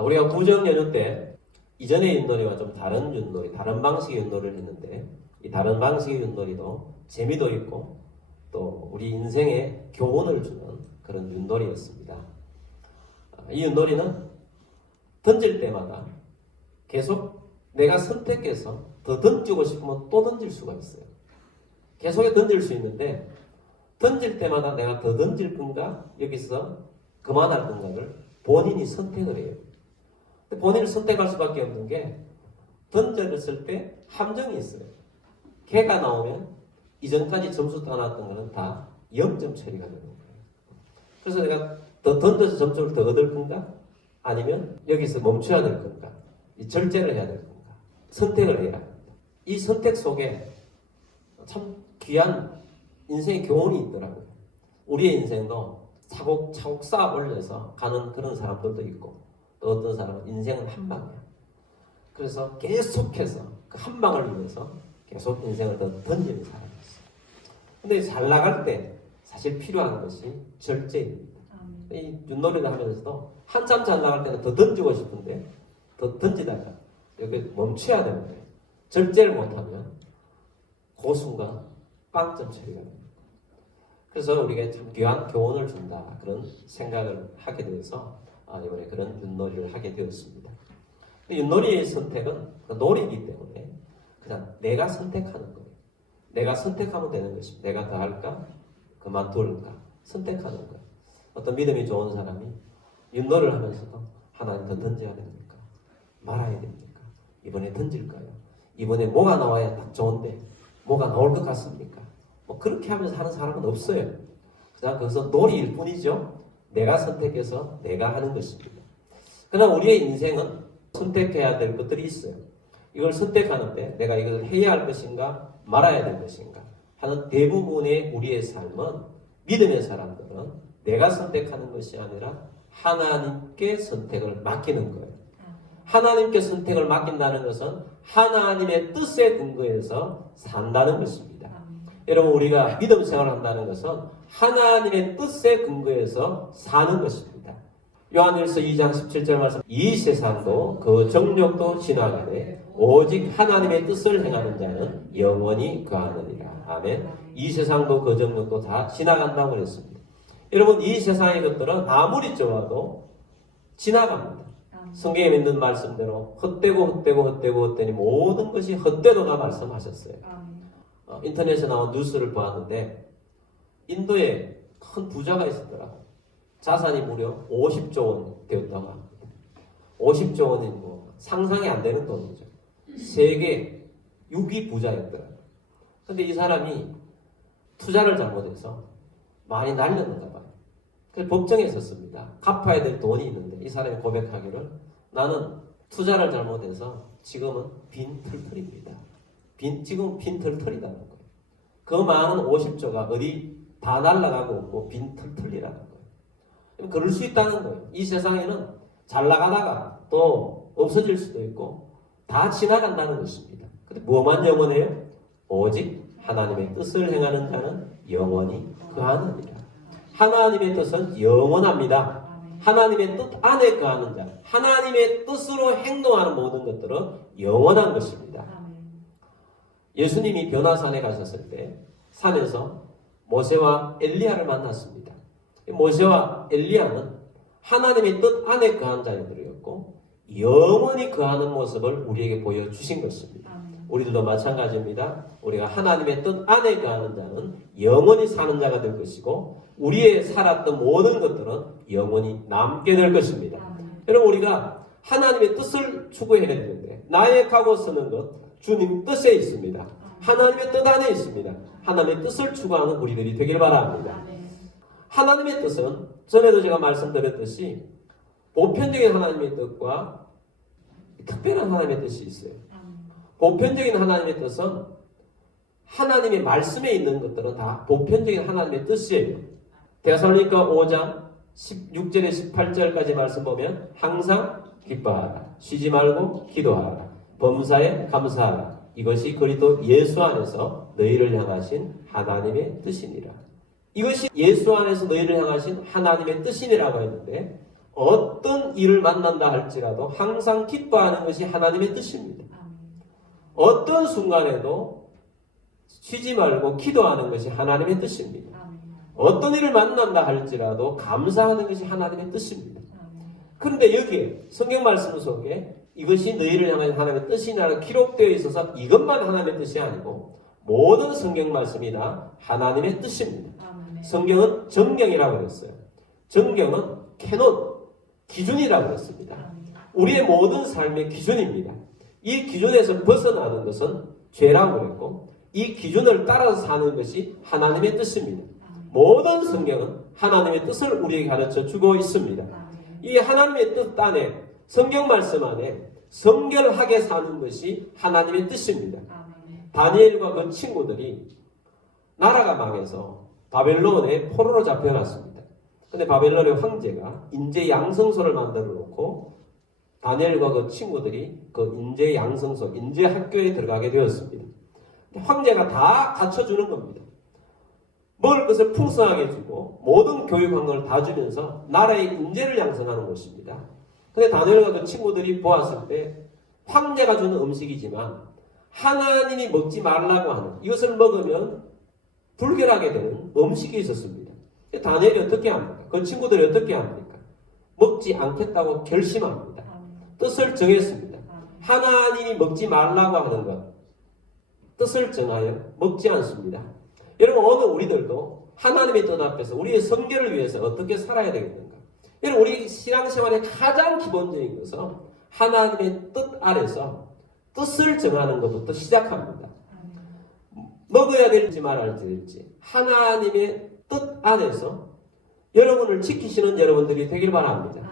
우리가 구정 연휴 때 이전의 윷놀이와 좀 다른 윷놀이, 다른 방식의 윷놀이를 했는데 이 다른 방식의 윷놀이도 재미도 있고 또 우리 인생에 교훈을 주는 그런 윷놀이였습니다. 이 윷놀이는 던질 때마다 계속 내가 선택해서 더 던지고 싶으면 또 던질 수가 있어요. 계속 던질 수 있는데 던질 때마다 내가 더 던질 건가 여기서 그만할 건가를 본인이 선택을 해요. 본인을 선택할 수밖에 없는 게 던졌을 때 함정이 있어요. 개가 나오면 이전까지 점수 따놨던 거는 다 0점 처리가 되는 거예요. 그래서 내가 더 던져서 점수를 더 얻을 건가? 아니면 여기서 멈춰야 될 건가? 이 절제를 해야 될 건가? 선택을 해야 합니다. 이 선택 속에 참 귀한 인생의 교훈이 있더라고요. 우리의 인생도 차곡차곡 쌓아 올려서 가는 그런 사람들도 있고 또 어떤 사람은 인생은 한 방이야. 그래서 계속해서 그 한 방을 위해서 계속 인생을 더 던지는 사람이 있어요. 근데 잘 나갈 때 사실 필요한 것이 절제입니다. 이 윷놀이를 하면서도 한참 잘 나갈 때는 더 던지고 싶은데 더 던지다가 여기 멈춰야 되는데 절제를 못하면 그 순간 빵점 처리가 됩니다. 그래서 우리가 참 귀한 교훈을 준다 그런 생각을 하게 돼서 이번에 그런 윷놀이를 하게 되었습니다. 윷놀이의 선택은 놀이이기 때문에 그냥 내가 선택하는 거예요. 내가 선택하면 되는 것입니다. 내가 더 할까? 그만둘까? 선택하는 거예요. 어떤 믿음이 좋은 사람이 윷놀이를 하면서도 하나님 더 던져야 됩니까? 말아야 됩니까? 이번에 던질까요? 이번에 뭐가 나와야 딱 좋은데 뭐가 나올 것 같습니까? 뭐 그렇게 하면서 하는 사람은 없어요. 그냥 거기서 놀이일 뿐이죠. 내가 선택해서 내가 하는 것입니다. 그러나 우리의 인생은 선택해야 될 것들이 있어요. 이걸 선택하는데 내가 이걸 해야 할 것인가 말아야 될 것인가 하는 대부분의 우리의 삶은 믿음의 사람들은 내가 선택하는 것이 아니라 하나님께 선택을 맡기는 거예요. 하나님께 선택을 맡긴다는 것은 하나님의 뜻에 근거해서 산다는 것입니다. 여러분 우리가 믿음 생활을 한다는 것은 하나님의 뜻에 근거해서 사는 것입니다. 요한일서 2장 17절 말씀 이 세상도 그 정욕도 지나가되 오직 하나님의 뜻을 행하는 자는 영원히 거하느니라. 아멘. 이 세상도 그 정욕도 다 지나간다고 그랬습니다. 여러분 이 세상의 것들은 아무리 좋아도 지나갑니다. 성경에 있는 말씀대로 헛되니 모든 것이 헛되도다 말씀하셨어요. 인터넷에 나온 뉴스를 보았는데 인도에 큰 부자가 있었더라고요. 자산이 무려 50조 원 되었다고 합니다. 50조 원이 뭐 상상이 안 되는 돈이죠. 세계 6위 부자였더라고요. 그런데 이 사람이 투자를 잘못해서 많이 날렸는가 봐요. 그래서 법정에 섰습니다. 갚아야 될 돈이 있는데 이 사람이 고백하기를 나는 투자를 잘못해서 지금은 빈털털입니다. 지금 빈털털이라는 거예요. 그 많은 50조가 어디 다 날아가고 없고 빈털털이라는 거예요. 그럴 수 있다는 거예요. 이 세상에는 잘 나가다가 또 없어질 수도 있고 다 지나간다는 것입니다. 근데 뭐만 영원해요? 오직 하나님의 뜻을 행하는 자는 영원히 거하느니라. 하나님의 뜻은 영원합니다. 하나님의 뜻 안에 거하는 자, 하나님의 뜻으로 행동하는 모든 것들은 영원한 것입니다. 예수님이 변화산에 가셨을 때 산에서 모세와 엘리야를 만났습니다. 모세와 엘리야는 하나님의 뜻 안에 거한 자들이었고 영원히 거하는 모습을 우리에게 보여주신 것입니다. 우리들도 마찬가지입니다. 우리가 하나님의 뜻 안에 거하는 자는 영원히 사는 자가 될 것이고 우리의 살았던 모든 것들은 영원히 남게 될 것입니다. 여러분 우리가 하나님의 뜻을 추구해야 되는데 나의 각오 쓰는 것 주님 뜻에 있습니다. 하나님의 뜻 안에 있습니다. 하나님의 뜻을 추구하는 우리들이 되길 바랍니다. 하나님의 뜻은 전에도 제가 말씀드렸듯이 보편적인 하나님의 뜻과 특별한 하나님의 뜻이 있어요. 보편적인 하나님의 뜻은 하나님의 말씀에 있는 것들은 다 보편적인 하나님의 뜻이에요. 데살로니가 5장 16절에 18절까지 말씀 보면 항상 기뻐하라. 쉬지 말고 기도하라. 범사에 감사하라. 이것이 그리스도 예수 안에서 너희를 향하신 하나님의 뜻이니라. 이것이 예수 안에서 너희를 향하신 하나님의 뜻이니라고 했는데 어떤 일을 만난다 할지라도 항상 기뻐하는 것이 하나님의 뜻입니다. 어떤 순간에도 쉬지 말고 기도하는 것이 하나님의 뜻입니다. 어떤 일을 만난다 할지라도 감사하는 것이 하나님의 뜻입니다. 그런데 여기에 성경 말씀 속에 이것이 너희를 향한 하나님의 뜻이냐고 기록되어 있어서 이것만 하나님의 뜻이 아니고 모든 성경 말씀이 다 하나님의 뜻입니다. 성경은 정경이라고 그랬어요. 정경은 캐논, 기준이라고 그랬습니다. 우리의 모든 삶의 기준입니다. 이 기준에서 벗어나는 것은 죄라고 그랬고 이 기준을 따라서 사는 것이 하나님의 뜻입니다. 모든 성경은 하나님의 뜻을 우리에게 가르쳐 주고 있습니다. 이 하나님의 뜻 안에 성경 말씀 안에 성결하게 사는 것이 하나님의 뜻입니다. 다니엘과 그 친구들이 나라가 망해서 바벨론에 포로로 잡혀갔습니다. 근데 바벨론의 황제가 인재 양성소를 만들어 놓고 다니엘과 그 친구들이 그 인재 양성소, 인재 학교에 들어가게 되었습니다. 황제가 다 갖춰주는 겁니다. 먹을 것을 풍성하게 주고 모든 교육 환경을 다 주면서 나라의 인재를 양성하는 것입니다. 근데 다니엘과 그 친구들이 보았을 때 황제가 주는 음식이지만 하나님이 먹지 말라고 하는 이것을 먹으면 불결하게 되는 음식이 있었습니다. 다니엘이 어떻게 합니까? 그 친구들이 어떻게 합니까? 먹지 않겠다고 결심합니다. 뜻을 정했습니다. 하나님이 먹지 말라고 하는 것 뜻을 정하여 먹지 않습니다. 여러분 오늘 우리들도 하나님의 뜻 앞에서 우리의 성결을 위해서 어떻게 살아야 되겠는가? 여러분 우리 신앙생활의 가장 기본적인 것은 하나님의 뜻 아래서 뜻을 정하는 것부터 시작합니다. 먹어야 될지 말아야 될지 하나님의 뜻 안에서 여러분을 지키시는 여러분들이 되길 바랍니다.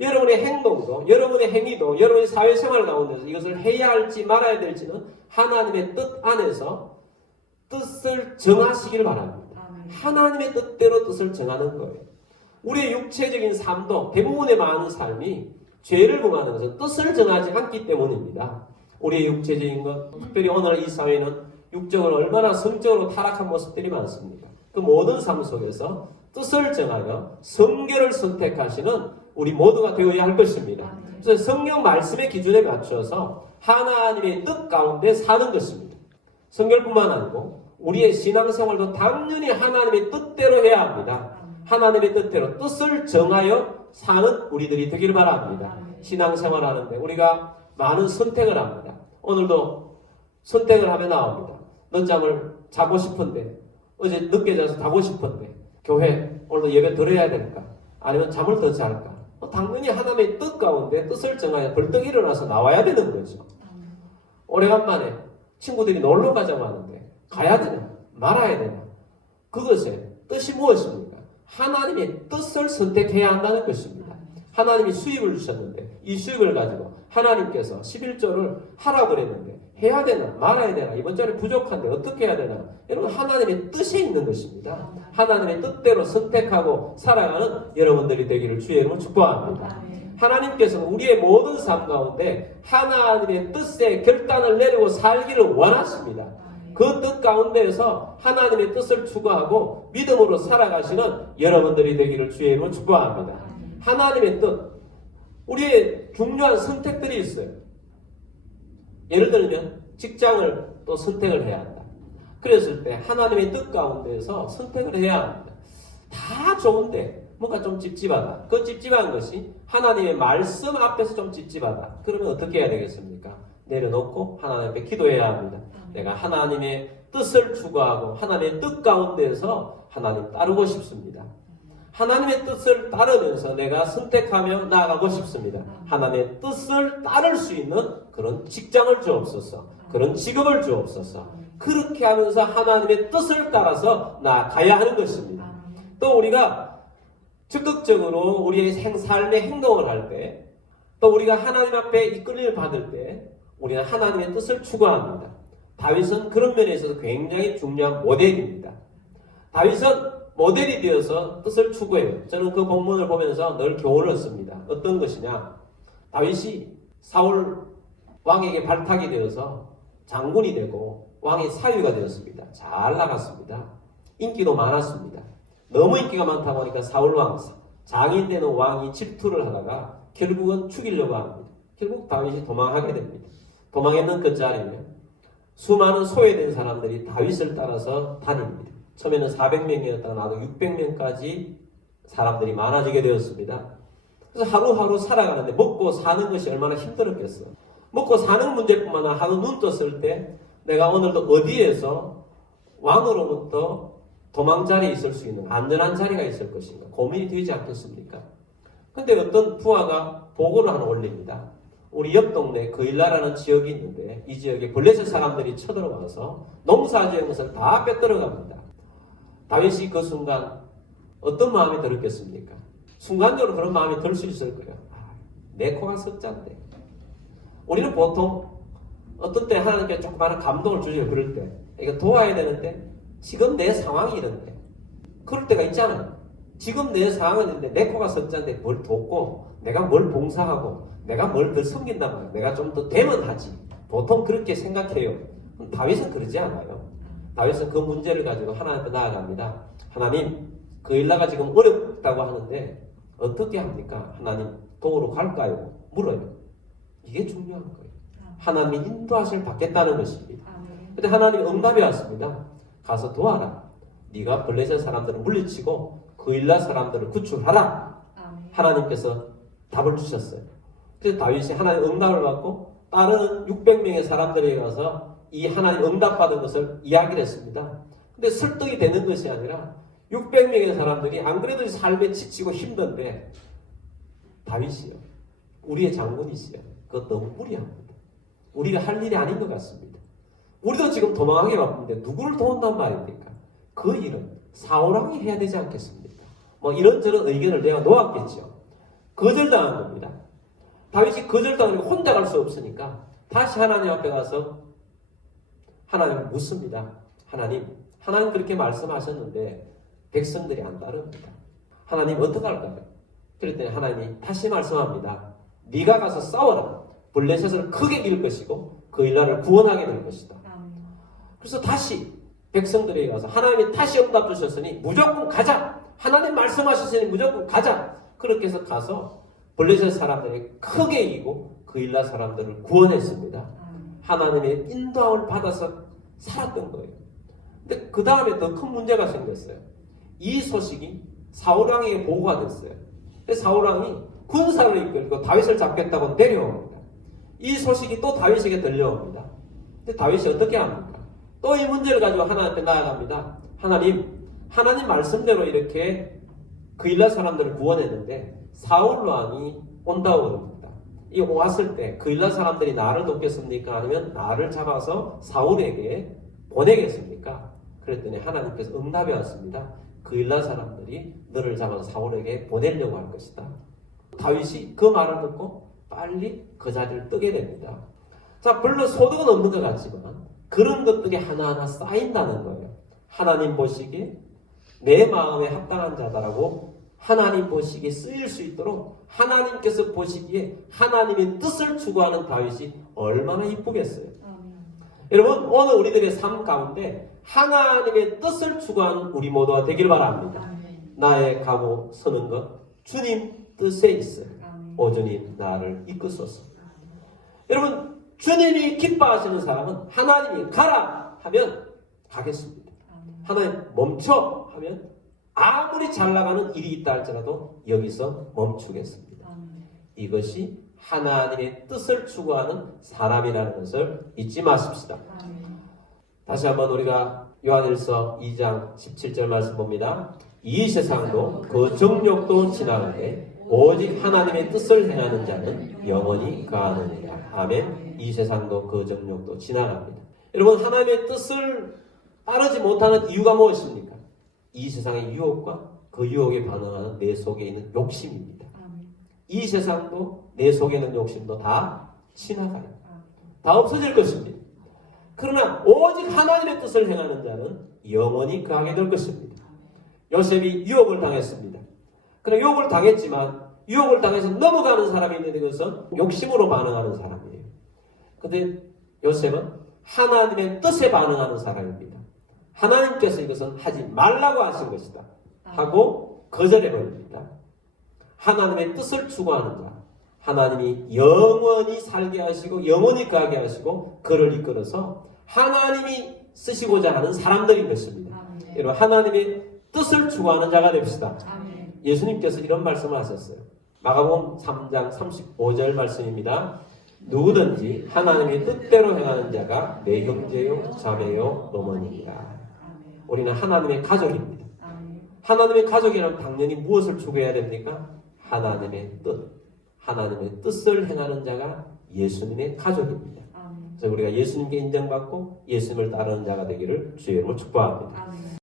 여러분의 행동도 여러분의 행위도 여러분의 사회생활 가운데서 이것을 해야 할지 말아야 될지는 하나님의 뜻 안에서 뜻을 정하시길 바랍니다. 하나님의 뜻대로 뜻을 정하는 거예요. 우리의 육체적인 삶도 대부분의 많은 삶이 죄를 범하는 것은 뜻을 정하지 않기 때문입니다. 우리의 육체적인 것, 특별히 오늘 이 사회는 육적으로 얼마나 성적으로 타락한 모습들이 많습니까? 그 모든 삶 속에서 뜻을 정하여 성결을 선택하시는 우리 모두가 되어야 할 것입니다. 그래서 성경 말씀의 기준에 맞춰서 하나님의 뜻 가운데 사는 것입니다. 성결뿐만 아니고 우리의 신앙생활도 당연히 하나님의 뜻대로 해야 합니다. 하나님의 뜻대로 뜻을 정하여 사는 우리들이 되기를 바랍니다. 신앙생활 하는데 우리가 많은 선택을 합니다. 오늘도 선택을 하며 나옵니다. 늦잠을 자고 싶은데 어제 늦게 자서 자고 싶은데 교회 오늘도 예배 들어야 될까? 아니면 잠을 더 잘까? 당연히 하나님의 뜻 가운데 뜻을 정하여 벌떡 일어나서 나와야 되는 거죠. 오래간만에 친구들이 놀러 가자고 하는데 가야 되나? 말아야 되나? 그것의 뜻이 무엇입니까? 하나님의 뜻을 선택해야 한다는 것입니다. 하나님이 수입을 주셨는데 이 수입을 가지고 하나님께서 11조를 하라고 그랬는데 해야 되나 말아야 되나 이번 달에 부족한데 어떻게 해야 되나 여러분 하나님의 뜻에 있는 것입니다. 하나님의 뜻대로 선택하고 살아가는 여러분들이 되기를 주의 이름으로 축복합니다. 하나님께서는 우리의 모든 삶 가운데 하나님의 뜻에 결단을 내리고 살기를 원하십니다. 그 뜻 가운데에서 하나님의 뜻을 추구하고 믿음으로 살아가시는 여러분들이 되기를 주의 이름으로 축복합니다. 하나님의 뜻, 우리의 중요한 선택들이 있어요. 예를 들면 직장을 또 선택을 해야 한다. 그랬을 때 하나님의 뜻 가운데에서 선택을 해야 합니다. 다 좋은데 뭔가 좀 찝찝하다. 그 찝찝한 것이 하나님의 말씀 앞에서 좀 찝찝하다. 그러면 어떻게 해야 되겠습니까? 내려놓고 하나님 앞에 기도해야 합니다. 내가 하나님의 뜻을 추구하고 하나님의 뜻 가운데에서 하나님 따르고 싶습니다. 하나님의 뜻을 따르면서 내가 선택하며 나아가고 싶습니다. 하나님의 뜻을 따를 수 있는 그런 직장을 주옵소서. 그런 직업을 주옵소서. 그렇게 하면서 하나님의 뜻을 따라서 나아가야 하는 것입니다. 또 우리가 적극적으로 우리의 삶의 행동을 할 때, 또 우리가 하나님 앞에 이끌림을 받을 때 우리는 하나님의 뜻을 추구합니다. 다윗은 그런 면에 있어서 굉장히 중요한 모델입니다. 다윗은 모델이 되어서 뜻을 추구해요. 저는 그 본문을 보면서 늘 교훈을 얻습니다. 어떤 것이냐? 다윗이 사울 왕에게 발탁이 되어서 장군이 되고 왕의 사위가 되었습니다. 잘 나갔습니다. 인기도 많았습니다. 너무 인기가 많다 보니까 사울 왕 장인 되는 왕이 질투를 하다가 결국은 죽이려고 합니다. 결국 다윗이 도망하게 됩니다. 도망했는 그 자리면 수많은 소외된 사람들이 다윗을 따라서 다닙니다. 처음에는 400명이었다가 나도 600명까지 사람들이 많아지게 되었습니다. 그래서 하루하루 살아가는데 먹고 사는 것이 얼마나 힘들었겠어. 먹고 사는 문제뿐만 아니라 하루 눈 떴을 때 내가 오늘도 어디에서 왕으로부터 도망 자리에 있을 수 있는 안전한 자리가 있을 것인가 고민이 되지 않겠습니까? 근데 어떤 부하가 보고를 하나 올립니다. 우리 옆 동네 그일라라는 지역이 있는데 이 지역에 블레셋 사람들이 쳐들어와서 농사지은 것을 다 빼들어갑니다. 다윗이 그 순간 어떤 마음이 들었겠습니까? 순간적으로 그런 마음이 들 수 있을 거예요. 내 코가 석자인데. 우리는 보통 어떤 때 하나님께 조그마한 감동을 주시고 그럴 때 이거 도와야 되는데 지금 내 상황이 이런데 그럴 때가 있잖아요. 지금 내 상황은 있는데 내 코가 석자인데 뭘 돕고 내가 뭘 봉사하고 내가 뭘 더 섬긴단 말이야. 내가 좀 더 되면 하지. 보통 그렇게 생각해요. 다윗은 그러지 않아요. 다윗은 그 문제를 가지고 하나님께 나아갑니다. 하나님, 그 일나가 지금 어렵다고 하는데 어떻게 합니까? 하나님, 도우러 갈까요? 물어요. 이게 중요한 거예요. 하나님이 인도하실 받겠다는 것입니다. 근데 하나님이 응답이 왔습니다. 가서 도와라. 네가 블레셋 사람들을 물리치고 그 일나 사람들을 구출하라. 하나님께서 답을 주셨어요. 그래서 다윗이 하나님 응답을 받고 다른 600명의 사람들에게 가서 이 하나님 응답받은 것을 이야기를 했습니다. 근데 설득이 되는 것이 아니라 600명의 사람들이 안 그래도 삶에 지치고 힘든데 다윗이요. 우리의 장군이시요. 그것 너무 무리합니다. 우리가 할 일이 아닌 것 같습니다. 우리도 지금 도망하기 바쁜데 누구를 도운단 말입니까? 그 일은 사울왕이 해야 되지 않겠습니까? 뭐 이런저런 의견을 내가 놓았겠죠. 거절당한 겁니다. 다윗이 거절당하니까 혼자 갈 수 없으니까 다시 하나님 앞에 가서 하나님을 묻습니다. 하나님 그렇게 말씀하셨는데 백성들이 안 따릅니다. 하나님 어떡할까요? 그랬더니 하나님이 다시 말씀합니다. 네가 가서 싸워라. 블레셋을 크게 이길 것이고 그 일나를 구원하게 될 것이다. 그래서 다시 백성들에게 가서 하나님이 다시 응답 주셨으니 무조건 가자. 하나님 말씀하셨으니 무조건 가자. 그렇게 해서 가서 블레셋 사람들이 크게 이기고 그 일나 사람들을 구원했습니다. 하나님의 인도함을 받아서 살았던 거예요. 근데 그 다음에 더 큰 문제가 생겼어요. 이 소식이 사울왕에게 보고가 됐어요. 사울왕이 군사를 이끌고 다윗을 잡겠다고 내려옵니다. 이 소식이 또 다윗에게 들려옵니다. 근데 다윗이 어떻게 합니까? 또 이 문제를 가지고 하나님 앞에 나아갑니다. 하나님 말씀대로 이렇게 그 일라 사람들을 구원했는데 사울 왕이 온다고 그럽니다. 이 왔을 때 그 일라 사람들이 나를 돕겠습니까? 아니면 나를 잡아서 사울에게 보내겠습니까? 그랬더니 하나님께서 응답이 왔습니다. 그 일라 사람들이 너를 잡아서 사울에게 보내려고 할 것이다. 다윗이 그 말을 듣고 빨리 그 자리를 뜨게 됩니다. 자, 별로 소득은 없는 것 같지만 그런 것들이 하나하나 쌓인다는 거예요. 하나님 보시기에 내 마음에 합당한 자다라고 하나님 보시기에 쓰일 수 있도록 하나님께서 보시기에 하나님의 뜻을 추구하는 다윗이 얼마나 이쁘겠어요. 여러분, 오늘 우리들의 삶 가운데 하나님의 뜻을 추구하는 우리 모두가 되길 바랍니다. 나의 가고 서는 것 주님 뜻에 있어요. 오주님 나를 이끄소서. 여러분, 주님이 기뻐하시는 사람은 하나님이 가라 하면 가겠습니다. 하나님 멈춰 하면 아무리 잘 나가는 일이 있다 할지라도 여기서 멈추겠습니다. 이것이 하나님의 뜻을 추구하는 사람이라는 것을 잊지 마십시다. 다시 한번 우리가 요한일서 2장 17절 말씀 봅니다. 이 세상도 그 정욕도 지나가되 오직 하나님의 뜻을 행하는 자는 영원히 거하느니라. 아멘. 이 세상도 그 정욕도 지나갑니다. 여러분, 하나님의 뜻을 따르지 못하는 이유가 무엇입니까? 이 세상의 유혹과 그 유혹에 반응하는 내 속에 있는 욕심입니다. 이 세상도 내 속에 있는 욕심도 다 지나가요. 다 없어질 것입니다. 그러나 오직 하나님의 뜻을 행하는 자는 영원히 거하게 될 것입니다. 요셉이 유혹을 당했습니다. 그러나 유혹을 당했지만 유혹을 당해서 넘어가는 사람이 있는데 그것은 욕심으로 반응하는 사람이에요. 그런데 요셉은 하나님의 뜻에 반응하는 사람입니다. 하나님께서 이것은 하지 말라고 하신 것이다 하고 거절해버립니다. 하나님의 뜻을 추구하는 자, 하나님이 영원히 살게 하시고 영원히 가게 하시고 그를 이끌어서 하나님이 쓰시고자 하는 사람들인 것입니다. 아멘. 여러분, 하나님의 뜻을 추구하는 자가 됩시다. 아멘. 예수님께서 이런 말씀을 하셨어요. 마가복음 3장 35절 말씀입니다. 누구든지 하나님의 뜻대로 행하는 자가 내 형제요 자매요 어머니이다. 아멘. 우리는 하나님의 가족입니다. 아멘. 하나님의 가족이라면 당연히 무엇을 추구해야 됩니까? 하나님의 뜻. 하나님의 뜻을 행하는 자가 예수님의 가족입니다. 아멘. 그래서 우리가 예수님께 인정받고 예수님을 따르는 자가 되기를 주의 이름으로 축복합니다. 아멘.